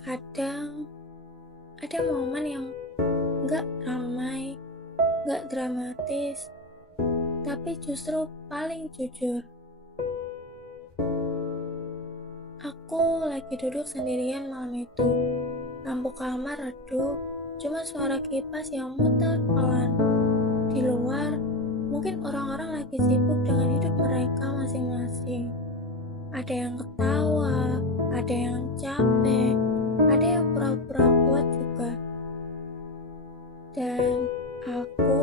Kadang ada momen yang gak ramai, gak dramatis, tapi justru paling jujur. Aku lagi duduk sendirian malam itu. Lampu kamar redup, cuma suara kipas yang muter pelan. Di luar, mungkin orang-orang lagi sibuk dengan hidup mereka masing-masing. Ada yang ketawa, ada yang capek, ada yang pura-pura kuat juga. Dan aku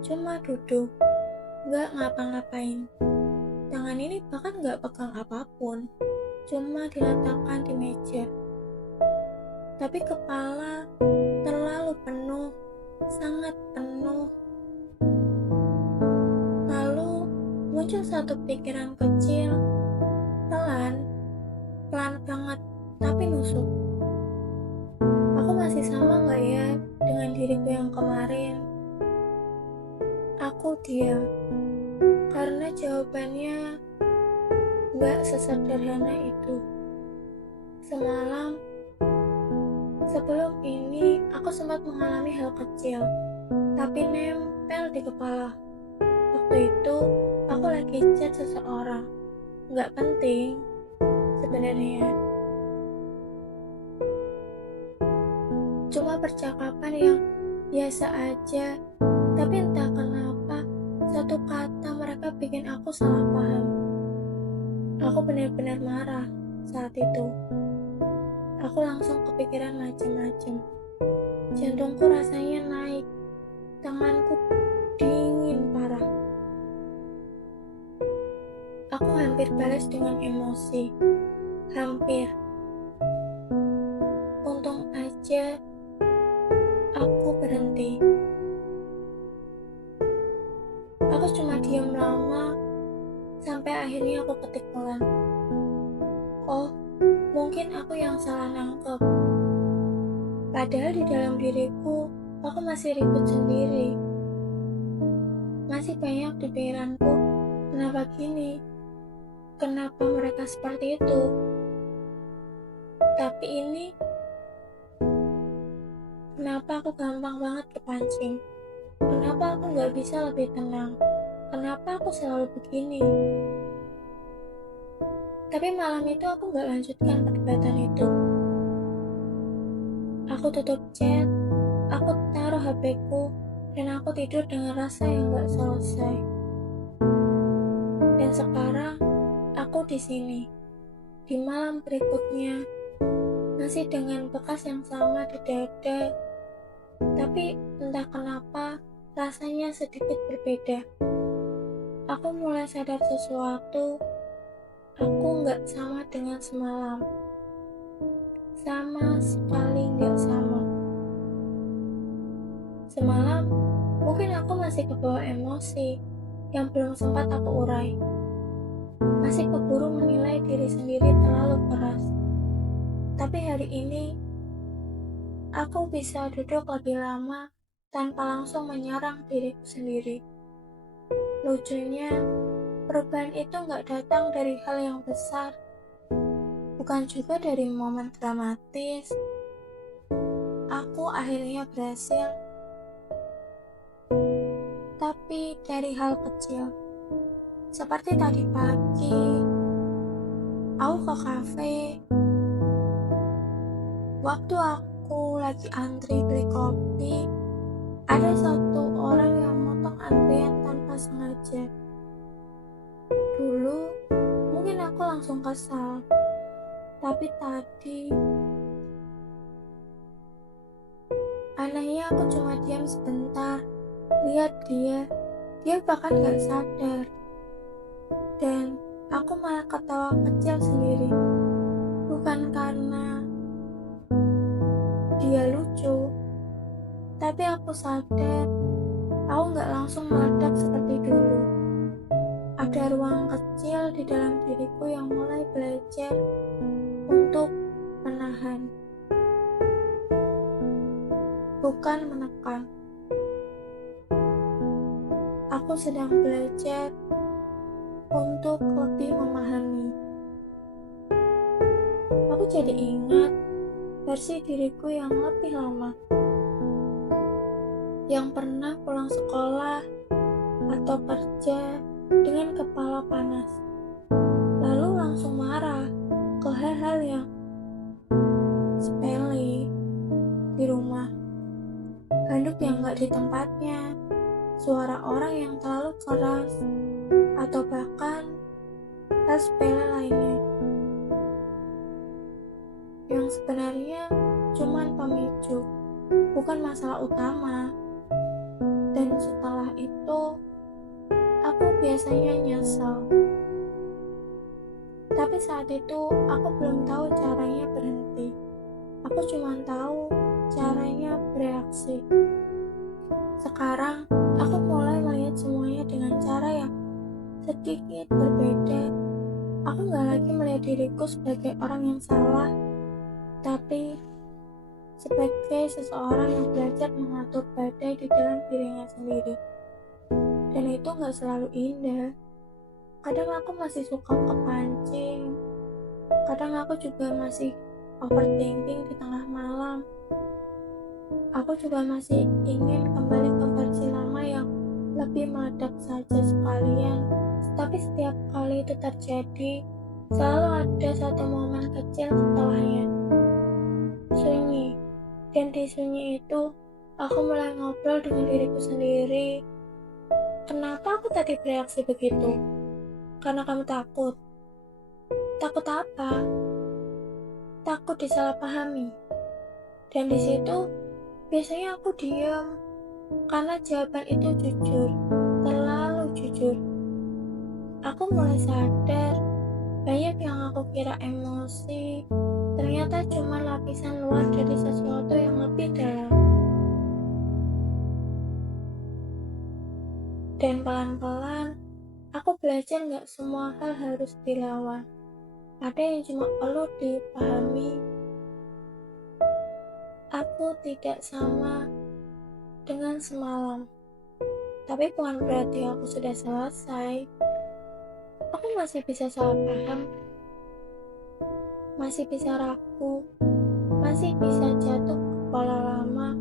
cuma duduk, gak ngapa-ngapain. Tangan ini bahkan gak pegang apapun, cuma diletakkan di meja. Tapi kepala terlalu penuh, sangat penuh. Lalu muncul satu pikiran kecil, pelan banget, tapi nusuk. Aku masih sama gak ya dengan diriku yang kemarin? Aku diam, karena jawabannya gak sesederhana itu. Semalam, sebelum ini aku sempat mengalami hal kecil, tapi nempel di kepala. Waktu itu, aku lagi chat seseorang. Gak penting, sebenarnya. Cuma percakapan yang biasa aja, tapi entah kenapa satu kata mereka bikin aku salah paham. Aku benar-benar marah saat itu. Aku langsung kepikiran macam-macam. Jantungku rasanya naik, tanganku dingin parah. Aku hampir balas dengan emosi, hampir. Untung aja aku berhenti. Aku cuma diam lama, sampai akhirnya aku ketik pelan. Oh, mungkin aku yang salah nangkep. Padahal di dalam diriku, aku masih ribut sendiri. Masih banyak di pikiranku, kenapa gini? Kenapa mereka seperti itu? Tapi ini, kenapa aku gampang banget kepancing? Kenapa aku gak bisa lebih tenang? Kenapa aku selalu begini? Tapi malam itu aku gak lanjutkan perdebatan itu. Aku tutup chat, aku taruh HP-ku, dan aku tidur dengan rasa yang gak selesai. Dan sekarang, aku di sini, di malam berikutnya, masih dengan bekas yang sama di dada, tapi entah kenapa rasanya sedikit berbeda. Aku mulai sadar sesuatu, aku gak sama dengan semalam. Sama sekali gak sama. Semalam, mungkin aku masih kebawa emosi yang belum sempat aku urai. Masih keburu menilai diri sendiri terlalu keras. Tapi hari ini, aku bisa duduk lebih lama tanpa langsung menyerang diriku sendiri. Lucunya, perubahan itu gak datang dari hal yang besar, bukan juga dari momen dramatis. Aku akhirnya berhasil, tapi dari hal kecil. Seperti tadi pagi, aku ke kafe. Waktu aku lagi antri beli kopi, ada satu orang yang motong antrian tanpa sengaja. Dulu, mungkin aku langsung kesal. Tapi tadi, anehnya aku cuma diam sebentar. Lihat dia bahkan gak sadar. Dan aku malah ketawa kecil sendiri. Bukan karena dia lucu, tapi aku sadar aku gak langsung meledak seperti dulu. Ada ruang kecil di dalam diriku yang mulai belajar untuk menahan, bukan menekan. Aku sedang belajar untuk lebih memahami. Aku jadi ingat versi diriku yang lebih lama, yang pernah pulang sekolah atau kerja dengan kepala panas, lalu langsung marah ke hal-hal yang sepele di rumah, handuk yang gak di tempatnya, suara orang yang terlalu keras, atau bahkan hal sepele lainnya yang sebenarnya cuman pemicu, bukan masalah utama. Dan setelah itu aku biasanya nyesel, tapi saat itu aku belum tahu caranya berhenti. Aku cuma tahu caranya bereaksi. Sekarang aku mulai melihat semuanya dengan cara yang sedikit berbeda. Aku gak lagi melihat diriku sebagai orang yang salah, tapi sebagai seseorang yang belajar mengatur badai di dalam dirinya sendiri. Dan itu gak selalu indah. Kadang aku masih suka kepancing, kadang aku juga masih overthinking di tengah malam. Aku juga masih ingin kembali ke versi lama yang lebih meledak saja sekalian. Tapi setiap kali itu terjadi, selalu ada satu momen kecil setelahnya. Sunyi. Dan di sunyi itu, aku mulai ngobrol dengan diriku sendiri. Kenapa aku tadi bereaksi begitu? Karena kamu takut. Takut apa? Takut disalahpahami. Dan di situ biasanya aku diam karena jawaban itu jujur, terlalu jujur. Aku mulai sadar banyak yang aku kira emosi ternyata cuma lapisan luar dari sesuatu yang lebih dalam. Dan pelan-pelan aku belajar gak semua hal harus dilawan. Ada yang cuma perlu dipahami. Aku tidak sama dengan semalam, tapi bukan berarti aku sudah selesai. Aku masih bisa salah paham, masih bisa ragu, masih bisa jatuh ke pola lama.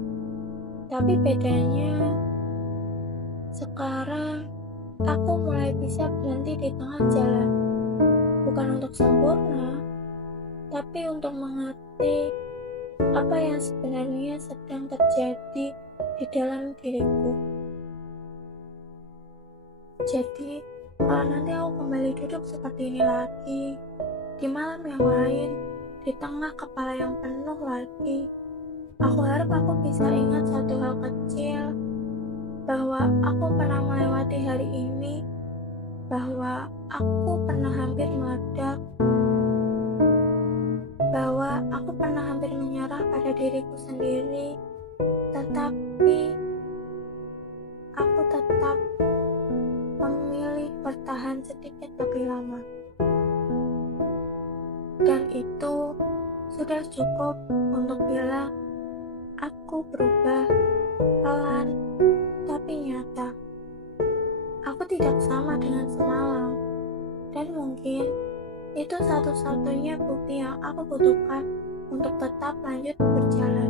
Tapi bedanya, sekarang aku mulai bisa berhenti di tengah jalan. Bukan untuk sempurna, tapi untuk mengerti apa yang sebenarnya sedang terjadi di dalam diriku. Jadi, kalau nanti aku kembali duduk seperti ini lagi, di malam yang lain, di tengah kepala yang penuh lagi, aku harap aku bisa ingat satu hal kecil, bahwa aku pernah melewati hari ini, bahwa aku pernah hampir meledak, bahwa aku pernah hampir menyerah pada diriku sendiri, tetapi aku tetap memilih bertahan sedikit lebih lama. Dan itu sudah cukup untuk bilang aku berubah, pelan tapi nyata. Aku tidak sama dengan semalam, dan mungkin itu satu-satunya bukti yang aku butuhkan untuk tetap lanjut berjalan.